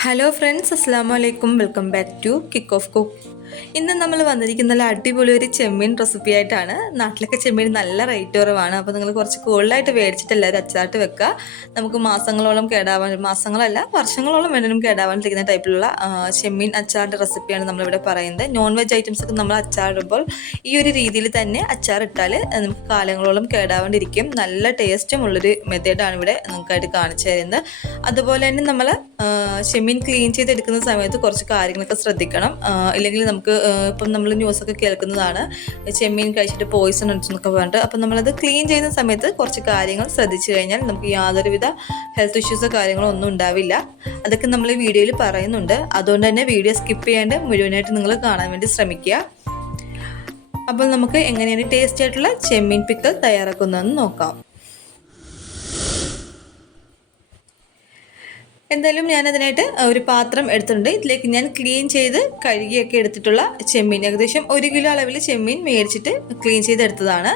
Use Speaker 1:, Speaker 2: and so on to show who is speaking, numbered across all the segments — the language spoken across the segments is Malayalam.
Speaker 1: ഹലോ ഫ്രണ്ട്സ് അസ്സാം വലൈക്കും welcome back to kick off cook ഇന്ന് നമ്മൾ വന്നിരിക്കുന്ന നല്ല അടിപൊളി ഒരു ചെമ്മീൻ റെസിപ്പി ആയിട്ടാണ്. നാട്ടിലൊക്കെ ചെമ്മീൻ നല്ല റേറ്റ് കുറവാണ്. അപ്പോൾ നിങ്ങൾ കുറച്ച് കൂടുതലായിട്ട് മേടിച്ചിട്ട് എല്ലാവരും അച്ചാർട്ട് വെക്കുക. നമുക്ക് മാസങ്ങളോളം കേടാവാൻ മാസങ്ങളല്ല വർഷങ്ങളോളം വേണമെങ്കിലും കേടാവാണ്ടിരിക്കുന്ന ടൈപ്പിലുള്ള ചെമ്മീൻ അച്ചാറിന്റെ റെസിപ്പിയാണ് നമ്മളിവിടെ പറയുന്നത്. നോൺ വെജ് ഐറ്റംസ് ഒക്കെ നമ്മൾ അച്ചാറിടുമ്പോൾ ഈ ഒരു രീതിയിൽ തന്നെ അച്ചാറിട്ടാൽ നമുക്ക് കാലങ്ങളോളം കേടാവാണ്ടിരിക്കും. നല്ല ടേസ്റ്റും ഉള്ളൊരു മെത്തേഡാണ് ഇവിടെ നിങ്ങൾക്കായിട്ട് കാണിച്ചു തരുന്നത്. അതുപോലെ തന്നെ നമ്മൾ ചെമ്മീൻ ക്ലീൻ ചെയ്തെടുക്കുന്ന സമയത്ത് കുറച്ച് കാര്യങ്ങളൊക്കെ ശ്രദ്ധിക്കണം. ഇല്ലെങ്കിൽ നമുക്ക് ആ, ഇപ്പം നമ്മൾ ന്യൂസൊക്കെ കേൾക്കുന്നതാണ്. ചെമ്മീൻ കഴിച്ചിട്ട് പോയിസൺ അടിച്ചെന്നൊക്കെ പറഞ്ഞിട്ട്. അപ്പം നമ്മളത് ക്ലീൻ ചെയ്യുന്ന സമയത്ത് കുറച്ച് കാര്യങ്ങൾ ശ്രദ്ധിച്ചു കഴിഞ്ഞാൽ നമുക്ക് യാതൊരുവിധ ഹെൽത്ത് ഇഷ്യൂസോ കാര്യങ്ങളോ ഒന്നും ഉണ്ടാവില്ല. അതൊക്കെ നമ്മൾ വീഡിയോയിൽ പറയുന്നുണ്ട്. അതുകൊണ്ട് തന്നെ വീഡിയോ സ്കിപ്പ് ചെയ്യാണ്ട് മുഴുവനായിട്ട് നിങ്ങൾ കാണാൻ വേണ്ടി ശ്രമിക്കുക. അപ്പോൾ നമുക്ക് എങ്ങനെയാണ് ടേസ്റ്റി ആയിട്ടുള്ള ചെമ്മീൻ പിക്കൽ തയ്യാറാക്കുന്നതെന്ന് നോക്കാം. എന്തായാലും ഞാൻ അതിനായിട്ട് ഒരു പാത്രം എടുത്തിട്ടുണ്ട്. ഇതിലേക്ക് ഞാൻ ക്ലീൻ ചെയ്ത് കഴുകിയൊക്കെ എടുത്തിട്ടുള്ള ചെമ്മീൻ. ഏകദേശം ഒരു കിലോ അളവിൽ ചെമ്മീൻ മേടിച്ചിട്ട് ക്ലീൻ ചെയ്തെടുത്തതാണ്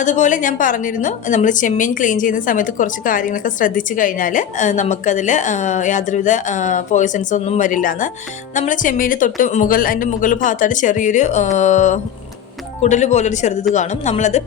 Speaker 1: അതുപോലെ ഞാൻ പറഞ്ഞിരുന്നു നമ്മൾ ചെമ്മീൻ ക്ലീൻ ചെയ്യുന്ന സമയത്ത് കുറച്ച് കാര്യങ്ങളൊക്കെ ശ്രദ്ധിച്ചു കഴിഞ്ഞാൽ നമുക്കതിൽ യാതൊരുവിധ പോയിസൺസ് ഒന്നും വരില്ല എന്ന് നമ്മൾ ചെമ്മീന്റെ തൊട്ട് മുകൾ അതിന്റെ മുകൾ ഭാഗത്തായിട്ട് ചെറിയൊരു കുടൽ പോലൊരു ചെറുത് കാണും. നമ്മളത്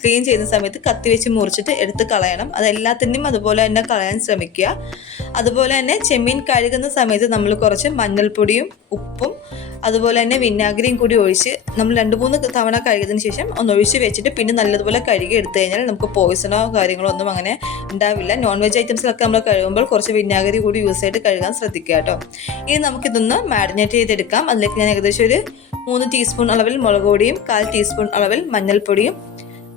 Speaker 1: ക്ലീൻ ചെയ്യുന്ന സമയത്ത് കത്തി വെച്ച് മുറിച്ചിട്ട് എടുത്ത് കളയണം. അത് എല്ലാത്തിന്റെയും അതുപോലെ തന്നെ കളയാൻ ശ്രമിക്കുക. അതുപോലെ തന്നെ ചെമ്മീൻ കഴുകുന്ന സമയത്ത് നമ്മൾ കുറച്ച് മഞ്ഞൾപ്പൊടിയും ഉപ്പും അതുപോലെ തന്നെ വിനാഗിരിയും കൂടി ഒഴിച്ച് നമ്മൾ രണ്ട് മൂന്ന് തവണ കഴുകിയതിന് ശേഷം ഒന്ന് ഒഴിച്ച് വെച്ചിട്ട് പിന്നെ നല്ലതുപോലെ കഴുകി എടുത്തു കഴിഞ്ഞാൽ നമുക്ക് പോയിസണോ കാര്യങ്ങളോ ഒന്നും അങ്ങനെ ഉണ്ടാവില്ല. നോൺ വെജ് ഐറ്റംസിലൊക്കെ നമ്മൾ കഴുകുമ്പോൾ കുറച്ച് വിനാഗിരി കൂടി യൂസ് ചെയ്തിട്ട് കഴുകാൻ ശ്രദ്ധിക്കുക കേട്ടോ. ഇനി നമുക്കിതൊന്ന് മാരിനേറ്റ് ചെയ്തെടുക്കാം. അതിലേക്ക് ഞാൻ ഏകദേശം ഒരു മൂന്ന് ടീസ്പൂൺ അളവിൽ മുളക് പൊടിയും കാൽ ടീസ്പൂൺ അളവിൽ മഞ്ഞൾപ്പൊടിയും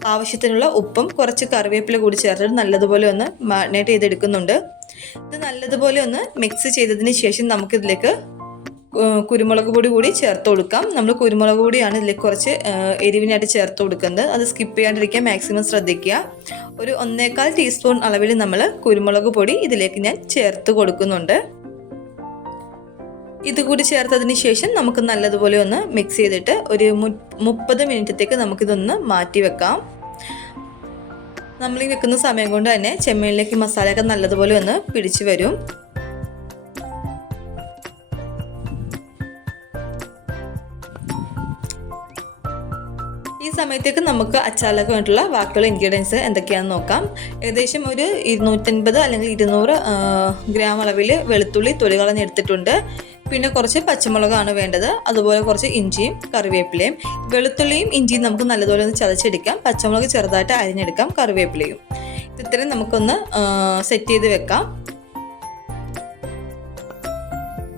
Speaker 1: ആവശ്യത്തിനുള്ള ഉപ്പും കുറച്ച് കറിവേപ്പില കൂടി ചേർത്തിട്ട് നല്ലതുപോലെ ഒന്ന് മാരിനേറ്റ് ചെയ്തെടുക്കുന്നുണ്ട്. ഇത് നല്ലതുപോലെ ഒന്ന് മിക്സ് ചെയ്തതിന് ശേഷം നമുക്കിതിലേക്ക് കുരുമുളക് പൊടി കൂടി ചേർത്ത് കൊടുക്കാം. നമ്മൾ കുരുമുളക് പൊടിയാണ് ഇതിൽ കുറച്ച് എരിവിനായിട്ട് ചേർത്ത് കൊടുക്കുന്നത്. അത് സ്കിപ്പ് ചെയ്യാണ്ടിരിക്കാൻ മാക്സിമം ശ്രദ്ധിക്കുക. ഒരു ഒന്നേകാൽ ടീസ്പൂൺ അളവിൽ നമ്മൾ കുരുമുളക് പൊടി ഇതിലേക്ക് ഞാൻ ചേർത്ത് കൊടുക്കുന്നുണ്ട്. ഇതുകൂടി ചേർത്തതിന് ശേഷം നമുക്ക് നല്ലതുപോലെ ഒന്ന് മിക്സ് ചെയ്തിട്ട് ഒരു മുപ്പത് മിനിറ്റത്തേക്ക് നമുക്കിതൊന്ന് മാറ്റി വെക്കാം. നമ്മൾ ഈ വെക്കുന്ന സമയം കൊണ്ട് തന്നെ ചെമ്മീനിലേക്ക് മസാലയൊക്കെ നല്ലതുപോലെ ഒന്ന് പിടിച്ചു വരും. സമയത്തേക്ക് നമുക്ക് അച്ചാറിലേക്ക് വേണ്ടിയിട്ടുള്ള ബാക്കിയുള്ള ഇൻഗ്രീഡിയൻസ് എന്തൊക്കെയാണെന്ന് നോക്കാം. ഏകദേശം ഒരു ഇരുന്നൂറ്റൻപത് അല്ലെങ്കിൽ ഇരുന്നൂറ് ഗ്രാം അളവിൽ വെളുത്തുള്ളി തൊലി കളഞ്ഞെടുത്തിട്ടുണ്ട് പിന്നെ കുറച്ച് പച്ചമുളകാണ് വേണ്ടത്. അതുപോലെ കുറച്ച് ഇഞ്ചിയും കറിവേപ്പിലയും. വെളുത്തുള്ളിയും ഇഞ്ചിയും നമുക്ക് നല്ലതുപോലെ ഒന്ന് ചതച്ചെടുക്കാം. പച്ചമുളക് ചെറുതായിട്ട് അരിഞ്ഞെടുക്കാം കറിവേപ്പിലയും. ഇത് ഇത്രയും നമുക്കൊന്ന് സെറ്റ് ചെയ്ത് വെക്കാം.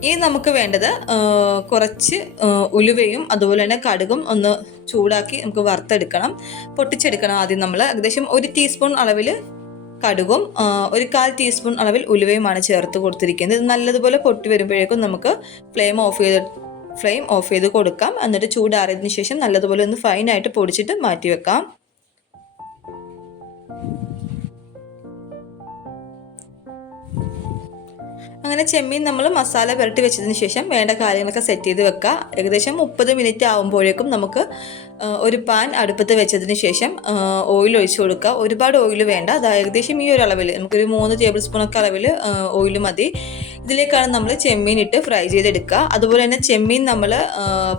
Speaker 1: ഇനി നമുക്ക് വേണ്ടത് കുറച്ച് ഉലുവയും അതുപോലെ തന്നെ കടുകും ഒന്ന് ചൂടാക്കി നമുക്ക് വറുത്തെടുക്കണം. പൊട്ടിച്ചെടുക്കണം ആദ്യം നമ്മൾ. ഏകദേശം ഒരു ടീസ്പൂൺ അളവിൽ കടുകും ഒരു കാൽ ടീസ്പൂൺ അളവിൽ ഉലുവയുമാണ് ചേർത്ത് കൊടുത്തിരിക്കുന്നത്. ഇത് നല്ലതുപോലെ പൊട്ടി വരുമ്പോഴേക്കും നമുക്ക് ഫ്ലെയിം ഓഫ് ചെയ്ത് ഫ്ലെയിം ഓഫ് ചെയ്ത് കൊടുക്കാം. എന്നിട്ട് ചൂടാറിയതിന് ശേഷം നല്ലതുപോലെ ഒന്ന് ഫൈനായിട്ട് പൊടിച്ചിട്ട് മാറ്റി വെക്കാം അങ്ങനെ ചെമ്മീൻ നമ്മൾ മസാല പുരട്ടി വെച്ചതിന് ശേഷം വേണ്ട കാര്യങ്ങളൊക്കെ സെറ്റ് ചെയ്ത് വെക്കുക ഏകദേശം മുപ്പത് മിനിറ്റ് ആകുമ്പോഴേക്കും നമുക്ക് ഒരു പാൻ അടുപ്പത്ത് വെച്ചതിന് ശേഷം ഓയിൽ ഒഴിച്ചു കൊടുക്കുക ഒരുപാട് ഓയിൽ വേണ്ട. അത് ഏകദേശം ഈ ഒരു അളവിൽ നമുക്കൊരു മൂന്ന് ടേബിൾ സ്പൂണൊക്കെ അളവിൽ ഓയിൽ മതി. ഇതിലേക്കാണ് നമ്മൾ ചെമ്മീൻ ഇട്ട് ഫ്രൈ ചെയ്തെടുക്കുക. അതുപോലെ തന്നെ ചെമ്മീൻ നമ്മൾ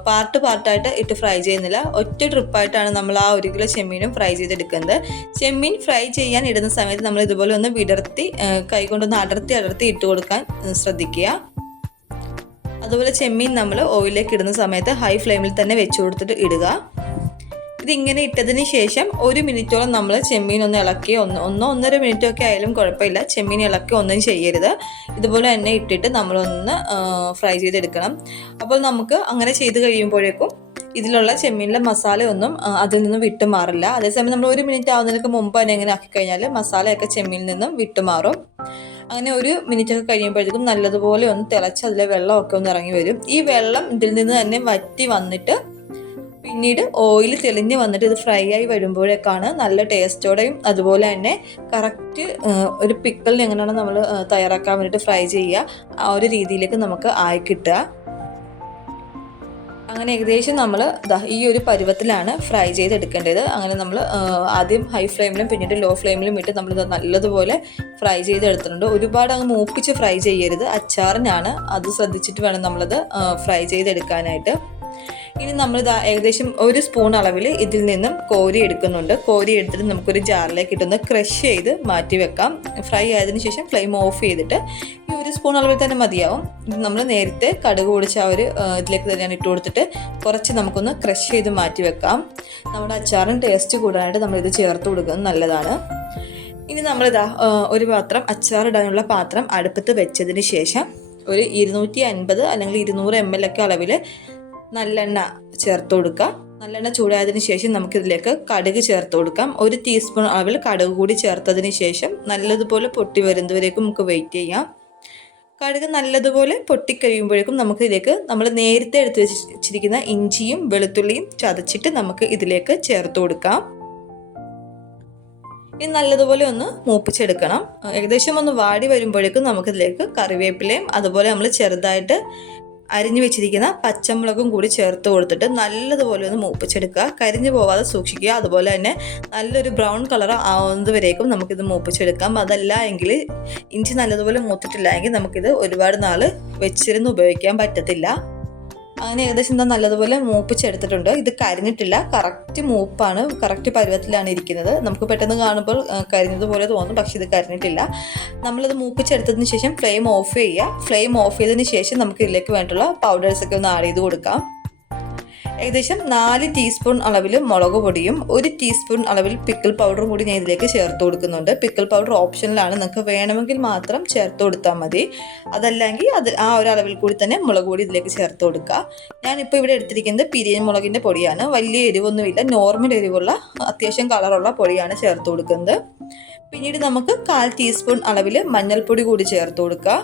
Speaker 1: പാർട്ട് പാർട്ടായിട്ട് ഇട്ട് ഫ്രൈ ചെയ്യുന്നില്ല. ഒറ്റ ട്രിപ്പായിട്ടാണ് നമ്മൾ ആ ഒരു കിലോ ചെമ്മീനും ഫ്രൈ ചെയ്തെടുക്കുന്നത്. ചെമ്മീൻ ഫ്രൈ ചെയ്യാൻ ഇടുന്ന സമയത്ത് നമ്മൾ ഇതുപോലെ ഒന്ന് വിടർത്തി കൈകൊണ്ടൊന്ന് അടർത്തി അടർത്തി ഇട്ട് കൊടുക്കാൻ ശ്രദ്ധിക്കുക. അതുപോലെ ചെമ്മീൻ നമ്മൾ ഓയിലേക്ക് ഇടുന്ന സമയത്ത് ഹൈ ഫ്ലെയിമിൽ തന്നെ വെച്ച് കൊടുത്തിട്ട് ഇടുക. ഇതിങ്ങനെ ഇട്ടതിന് ശേഷം ഒരു മിനിറ്റോളം നമ്മൾ ചെമ്മീൻ ഒന്ന് ഇളക്കി ഒന്ന് ഒന്നോ ഒന്നര മിനിറ്റോ ഒക്കെ ആയാലും കുഴപ്പമില്ല. ചെമ്മീൻ ഇളക്കി ഒന്നും ചെയ്യരുത്. ഇതുപോലെ തന്നെ ഇട്ടിട്ട് നമ്മളൊന്ന് ഫ്രൈ ചെയ്തെടുക്കണം. അപ്പോൾ നമുക്ക് അങ്ങനെ ചെയ്ത് കഴിയുമ്പോഴേക്കും ഇതിലുള്ള ചെമ്മീനിലെ മസാല ഒന്നും ആ, അതിൽ നിന്നും വിട്ടു മാറില്ല. അതേസമയം നമ്മൾ ഒരു മിനിറ്റ് ആവുന്നതിനൊക്കെ മുമ്പ് തന്നെ എങ്ങനെ ആക്കി കഴിഞ്ഞാൽ മസാലയൊക്കെ ചെമ്മീനിൽ നിന്നും വിട്ടുമാറും അങ്ങനെ ഒരു മിനിറ്റ് ഒക്കെ കഴിയുമ്പോഴത്തേക്കും നല്ലതുപോലെ ഒന്ന് തിളച്ച് അതിലെ വെള്ളമൊക്കെ ഒന്ന് ഇറങ്ങി വരും. ഈ വെള്ളം ഇതിൽ നിന്ന് തന്നെ വറ്റി വന്നിട്ട് പിന്നീട് ഓയിൽ തെളിഞ്ഞ് വന്നിട്ട് ഇത് ഫ്രൈ ആയി വരുമ്പോഴേക്കാണ് നല്ല ടേസ്റ്റോടെയും അതുപോലെ തന്നെ കറക്റ്റ് ഒരു പിക്കലിന് എങ്ങനെയാണ് നമ്മൾ തയ്യാറാക്കാൻ വേണ്ടിയിട്ട് ഫ്രൈ ചെയ്യുക ആ ഒരു രീതിയിലേക്ക് നമുക്ക് ആയി കിട്ടുക. അങ്ങനെ ഏകദേശം നമ്മൾ ഈ ഒരു പരുവത്തിലാണ് ഫ്രൈ ചെയ്തെടുക്കേണ്ടത്. അങ്ങനെ നമ്മൾ ആദ്യം ഹൈ ഫ്ലെയിമിലും പിന്നീട് ലോ ഫ്ലെയിമിലും ഇട്ട് നമ്മൾ നല്ലതുപോലെ ഫ്രൈ ചെയ്തെടുത്തിട്ടുണ്ട്. ഒരുപാട് അങ്ങ് മൂപ്പിച്ച് ഫ്രൈ ചെയ്യരുത്. അച്ചാറിനാണ്. അത് ശ്രദ്ധിച്ചിട്ട് വേണം നമ്മളത് ഫ്രൈ ചെയ്തെടുക്കാനായിട്ട്. ഇനി നമ്മൾ ഏകദേശം ഒരു സ്പൂൺ അളവിൽ ഇതിൽ നിന്നും കോരി എടുക്കുന്നുണ്ട്. കോരി എടുത്തിട്ട് നമുക്കൊരു ജാറിലേക്ക് ഇട്ടൊന്ന് ക്രഷ് ചെയ്ത് മാറ്റി വെക്കാം. ഫ്രൈ ആയതിനു ശേഷം ഫ്ലെയിം ഓഫ് ചെയ്തിട്ട് ഈ ഒരു സ്പൂൺ അളവിൽ തന്നെ മതിയാവും. നമ്മൾ നേരത്തെ കടുക് പൊടിച്ച ആ ഒരു ഇതിലേക്ക് തന്നെയാണ് ഇട്ട് കൊടുത്തിട്ട് കുറച്ച് നമുക്കൊന്ന് ക്രഷ് ചെയ്ത് മാറ്റി വെക്കാം. നമ്മുടെ അച്ചാറിന് ടേസ്റ്റ് കൂടാനായിട്ട് നമ്മളിത് ചേർത്ത് കൊടുക്കുന്നത് നല്ലതാണ്. ഇനി നമ്മളിതാ ഒരു പാത്രം അച്ചാറിടാനുള്ള പാത്രം അടുപ്പത്ത് വെച്ചതിന് ശേഷം ഒരു ഇരുന്നൂറ്റി അൻപത് അല്ലെങ്കിൽ ഇരുന്നൂറ് എം എൽ ഒക്കെ അളവിൽ നല്ലെണ്ണ ചേർത്ത് കൊടുക്കുക നല്ലെണ്ണ ചൂടായതിനു ശേഷം നമുക്കിതിലേക്ക് കടുക് ചേർത്ത് കൊടുക്കാം. ഒരു ടീസ്പൂൺ അളവിൽ കടുക് കൂടി ചേർത്തതിന് ശേഷം നല്ലതുപോലെ പൊട്ടി വരുന്നവരേക്കും നമുക്ക് വെയിറ്റ് ചെയ്യാം. കടുക് നല്ലതുപോലെ പൊട്ടിക്കഴിയുമ്പോഴേക്കും നമുക്ക് ഇതിലേക്ക് നമ്മൾ നേരത്തെ എടുത്ത് വെച്ചിരിക്കുന്ന ഇഞ്ചിയും വെളുത്തുള്ളിയും ചതച്ചിട്ട് നമുക്ക് ഇതിലേക്ക് ചേർത്ത് കൊടുക്കാം. ഇനി നല്ലതുപോലെ ഒന്ന് മൂപ്പിച്ചെടുക്കണം. ഏകദേശം ഒന്ന് വാടി വരുമ്പോഴേക്കും നമുക്കിതിലേക്ക് കറിവേപ്പിലയും അതുപോലെ നമ്മൾ ചെറുതായിട്ട് അരിഞ്ഞു വെച്ചിരിക്കുന്ന പച്ചമുളകും കൂടി ചേർത്ത് കൊടുത്തിട്ട് നല്ലതുപോലെ ഒന്ന് മൂപ്പിച്ചെടുക്കുക. കരിഞ്ഞു പോവാതെ സൂക്ഷിക്കുക. അതുപോലെ തന്നെ നല്ലൊരു ബ്രൗൺ കളർ ആവുന്നത് വരേക്കും നമുക്കിത് മൂപ്പിച്ചെടുക്കാം. അതല്ല എങ്കിൽ ഇഞ്ചി നല്ലതുപോലെ മൂത്തിട്ടില്ല എങ്കിൽ നമുക്കിത് ഒരുപാട് നാൾ വെച്ചിരുന്ന് ഉപയോഗിക്കാൻ പറ്റത്തില്ല. അങ്ങനെ ഏകദേശം എന്താ നല്ലതുപോലെ മൂപ്പിച്ചെടുത്തിട്ടുണ്ട്. ഇത് കരിഞ്ഞിട്ടില്ല. കറക്റ്റ് മൂപ്പാണ്. കറക്റ്റ് പരുവത്തിലാണ് ഇരിക്കുന്നത്. നമുക്ക് പെട്ടെന്ന് കാണുമ്പോൾ കരിഞ്ഞതുപോലെ തോന്നും. പക്ഷെ ഇത് കരിഞ്ഞിട്ടില്ല. നമ്മളിത് മൂപ്പിച്ചെടുത്തതിന് ശേഷം ഫ്ലെയിം ഓഫ് ചെയ്യുക. ഫ്ലെയിം ഓഫ് ചെയ്തതിന് ശേഷം നമുക്ക് ഇതിലേക്ക് വേണ്ടിയുള്ള പൗഡേഴ്സൊക്കെ ഒന്ന് ആഡ് ചെയ്ത് കൊടുക്കാം. ഏകദേശം നാല് ടീസ്പൂൺ അളവിൽ മുളക് പൊടിയും ഒരു ടീസ്പൂൺ അളവിൽ പിക്കിൾ പൗഡറും കൂടി ഞാൻ ഇതിലേക്ക് ചേർത്ത് കൊടുക്കുന്നുണ്ട്. പിക്കിൾ പൗഡർ ഓപ്ഷനിലാണ് നിങ്ങൾക്ക് വേണമെങ്കിൽ മാത്രം ചേർത്ത് കൊടുത്താൽ മതി. അതല്ലെങ്കിൽ അത് ആ ഒരു അളവിൽ കൂടി തന്നെ മുളക് പൊടി ഇതിലേക്ക് ചേർത്ത് കൊടുക്കുക. ഞാനിപ്പോൾ ഇവിടെ എടുത്തിരിക്കുന്നത് പിരിയൻ മുളകിന്റെ പൊടിയാണ്. വലിയ എരിവൊന്നുമില്ല. നോർമൽ എരിവുള്ള അത്യാവശ്യം കളറുള്ള പൊടിയാണ് ചേർത്ത് കൊടുക്കുന്നത്. പിന്നീട് നമുക്ക് കാൽ ടീസ്പൂൺ അളവിൽ മഞ്ഞൾപ്പൊടി കൂടി ചേർത്ത് കൊടുക്കുക.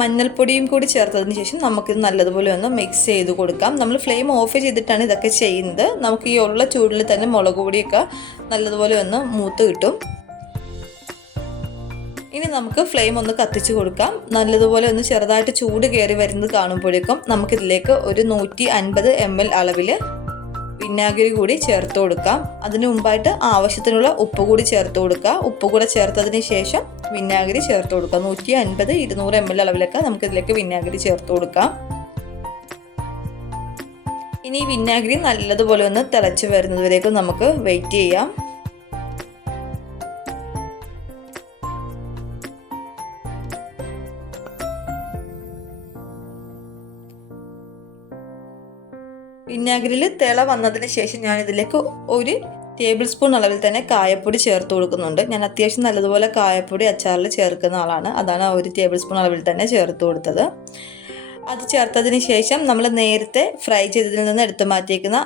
Speaker 1: മഞ്ഞൾപ്പൊടിയും കൂടി ചേർത്തതിന് ശേഷം നമുക്കിത് നല്ലതുപോലെ ഒന്ന് മിക്സ് ചെയ്ത് കൊടുക്കാം. നമ്മൾ ഫ്ലെയിം ഓഫ് ചെയ്തിട്ടാണ് ഇതൊക്കെ ചെയ്യുന്നത്. നമുക്ക് ഈ ഉള്ള ചൂടിൽ തന്നെ മുളക് പൊടിയൊക്കെ നല്ലതുപോലെ ഒന്ന് മൂത്ത് കിട്ടും. ഇനി നമുക്ക് ഫ്ലെയിം ഒന്ന് കത്തിച്ച് കൊടുക്കാം. നല്ലതുപോലെ ഒന്ന് ചെറുതായിട്ട് ചൂട് കയറി വരുന്നത് കാണുമ്പോഴേക്കും നമുക്കിതിലേക്ക് ഒരു നൂറ്റി അൻപത് എം എൽ അളവിൽ വിനാഗിരി കൂടി ചേർത്ത് കൊടുക്കാം. അതിന് മുമ്പായിട്ട് ആവശ്യത്തിനുള്ള ഉപ്പ് കൂടി ചേർത്ത് കൊടുക്കുക. ഉപ്പ് കൂടെ ചേർത്തതിന് ശേഷം വിനാഗിരി ചേർത്ത് കൊടുക്കുക. നൂറ്റി അൻപത് ഇരുന്നൂറ് എം എൽ അളവിലൊക്കെ നമുക്ക് ഇതിലേക്ക് വിനാഗിരി ചേർത്ത് കൊടുക്കാം. ഇനി വിനാഗിരി നല്ലതുപോലെ ഒന്ന് തിളച്ച് വരുന്നതുവരേക്കും നമുക്ക് വെയിറ്റ് ചെയ്യാം. വിനാഗിരിയിൽ തിള വന്നതിന് ശേഷം ഞാൻ ഇതിലേക്ക് ഒരു ടേബിൾ സ്പൂൺ അളവിൽ തന്നെ കായപ്പൊടി ചേർത്ത് കൊടുക്കുന്നുണ്ട്. ഞാൻ അത്യാവശ്യം നല്ലതുപോലെ കായപ്പൊടി അച്ചാറിൽ ചേർക്കുന്ന ആളാണ്. അതാണ് ആ ഒരു ടേബിൾ സ്പൂൺ അളവിൽ തന്നെ ചേർത്ത് കൊടുത്തത്. അത് ചേർത്തതിന് ശേഷം നമ്മൾ നേരത്തെ ഫ്രൈ ചെയ്തതിൽ നിന്ന് എടുത്തു മാറ്റിയേക്കുന്ന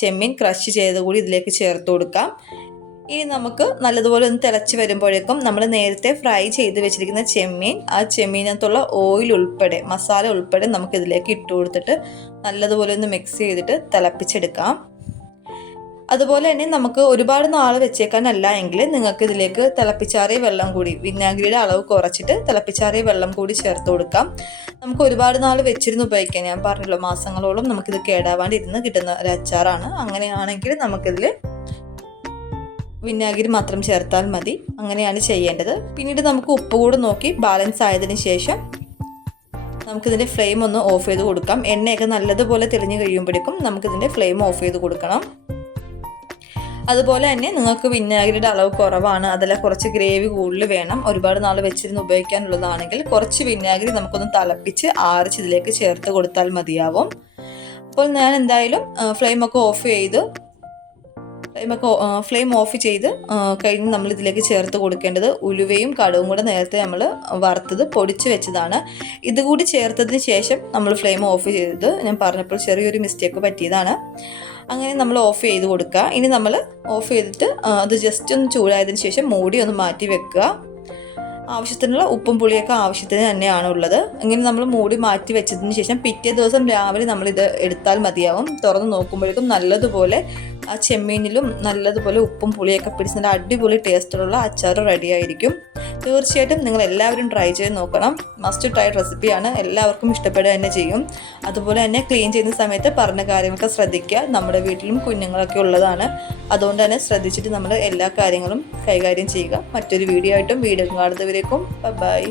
Speaker 1: ചെമ്മീൻ ക്രഷ് ചെയ്ത് കൂടി ഇതിലേക്ക് ചേർത്ത് കൊടുക്കാം. ഇനി നമുക്ക് നല്ലതുപോലെ ഒന്ന് തിളച്ച് വരുമ്പോഴേക്കും നമ്മൾ നേരത്തെ ഫ്രൈ ചെയ്ത് വെച്ചിരിക്കുന്ന ചെമ്മീൻ ആ ചെമ്മീനകത്തുള്ള ഓയിൽ ഉൾപ്പെടെ മസാല ഉൾപ്പെടെ നമുക്ക് ഇതിലേക്ക് ഇട്ട് കൊടുത്തിട്ട് നല്ലതുപോലെ ഒന്ന് മിക്സ് ചെയ്തിട്ട് തിളപ്പിച്ചെടുക്കാം. അതുപോലെ തന്നെ നമുക്ക് ഒരുപാട് നാൾ വെച്ചേക്കാനല്ല എങ്കിൽ നിങ്ങൾക്ക് ഇതിലേക്ക് തിളപ്പിച്ചാറിയ വെള്ളം കൂടി വിനാഗിരിയുടെ അളവ് കുറച്ചിട്ട് തിളപ്പിച്ചാറിയ വെള്ളം കൂടി ചേർത്ത് കൊടുക്കാം. നമുക്ക് ഒരുപാട് നാൾ വെച്ചിരുന്ന് ഉപയോഗിക്കാം. ഞാൻ പറഞ്ഞല്ലോ മാസങ്ങളോളം നമുക്കിത് കേടാവാണ്ടിരുന്ന് കിട്ടുന്ന ഒരു അച്ചാറാണ്. അങ്ങനെയാണെങ്കിൽ നമുക്കിതിൽ വിനാഗിരി മാത്രം ചേർത്താൽ മതി. അങ്ങനെയാണ് ചെയ്യേണ്ടത്. പിന്നീട് നമുക്ക് ഉപ്പ് കൂടെ നോക്കി ബാലൻസ് ആയതിനു ശേഷം നമുക്കിതിന്റെ ഫ്ലെയിം ഒന്ന് ഓഫ് ചെയ്ത് കൊടുക്കാം. എണ്ണയൊക്കെ നല്ലതുപോലെ തെളിഞ്ഞു കഴിയുമ്പോഴേക്കും നമുക്കിതിന്റെ ഫ്ലെയിം ഓഫ് ചെയ്ത് കൊടുക്കണം. അതുപോലെ തന്നെ നിങ്ങൾക്ക് വിനാഗിരിയുടെ അളവ് കുറവാണ്. അതല്ല കുറച്ച് ഗ്രേവി കൂടുതൽ വേണം. ഒരുപാട് നാൾ വെച്ചിരുന്ന് ഉപയോഗിക്കാനുള്ളതാണെങ്കിൽ കുറച്ച് വിനാഗിരി നമുക്കൊന്ന് തിളപ്പിച്ച് ആറിച്ച് ഇതിലേക്ക് ചേർത്ത് കൊടുത്താൽ മതിയാവും. അപ്പോൾ ഞാൻ എന്തായാലും ഫ്ലെയിമൊക്കെ ഓഫ് ചെയ്ത്. ഫ്ലെയിമൊക്കെ ഫ്ലെയിം ഓഫ് ചെയ്ത് കഴിഞ്ഞ് നമ്മൾ ഇതിലേക്ക് ചേർത്ത് കൊടുക്കേണ്ടത് ഉലുവയും കടുവും കൂടെ നേരത്തെ നമ്മൾ വറുത്തത് പൊടിച്ച് വെച്ചതാണ്. ഇതുകൂടി ചേർത്തതിന് ശേഷം നമ്മൾ ഫ്ലെയിം ഓഫ് ചെയ്തത്. ഞാൻ പറഞ്ഞപ്പോൾ ചെറിയൊരു മിസ്റ്റേക്ക് പറ്റിയതാണ്. അങ്ങനെ നമ്മൾ ഓഫ് ചെയ്ത് കൊടുക്കുക. ഇനി നമ്മൾ ഓഫ് ചെയ്തിട്ട് അത് ജസ്റ്റ് ഒന്ന് ചൂടായതിന് ശേഷം മൂടി ഒന്ന് മാറ്റി വെക്കുക. ആവശ്യത്തിനുള്ള ഉപ്പും പുളിയൊക്കെ ആവശ്യത്തിന് തന്നെയാണ് ഉള്ളത്. ഇങ്ങനെ നമ്മൾ മൂടി മാറ്റി വെച്ചതിന് ശേഷം പിറ്റേ ദിവസം രാവിലെ നമ്മളിത് എടുത്താൽ മതിയാവും. തുറന്ന് നോക്കുമ്പോഴേക്കും നല്ലതുപോലെ ആ ചെമ്മീനിലും നല്ലതുപോലെ ഉപ്പും പുളിയൊക്കെ പിടിച്ച് നല്ല അടിപൊളി ടേസ്റ്റിലുള്ള അച്ചാർ റെഡി ആയിരിക്കും തീർച്ചയായിട്ടും നിങ്ങൾ എല്ലാവരും ട്രൈ ചെയ്ത് നോക്കണം. മസ്റ്റ് ട്രൈ റെസിപ്പിയാണ്. എല്ലാവർക്കും ഇഷ്ടപ്പെടുക തന്നെ ചെയ്യും. അതുപോലെ തന്നെ ക്ലീൻ ചെയ്യുന്ന സമയത്ത് പറഞ്ഞ കാര്യങ്ങളൊക്കെ ശ്രദ്ധിക്കുക. നമ്മുടെ വീട്ടിലും കുഞ്ഞുങ്ങളൊക്കെ ഉള്ളതാണ്. അതുകൊണ്ട് തന്നെ ശ്രദ്ധിച്ചിട്ട് നമ്മൾ എല്ലാ കാര്യങ്ങളും കൈകാര്യം ചെയ്യുക. മറ്റൊരു വീഡിയോ ആയിട്ടും വീഡിയോ കാണുന്നവരേക്കും. ബൈ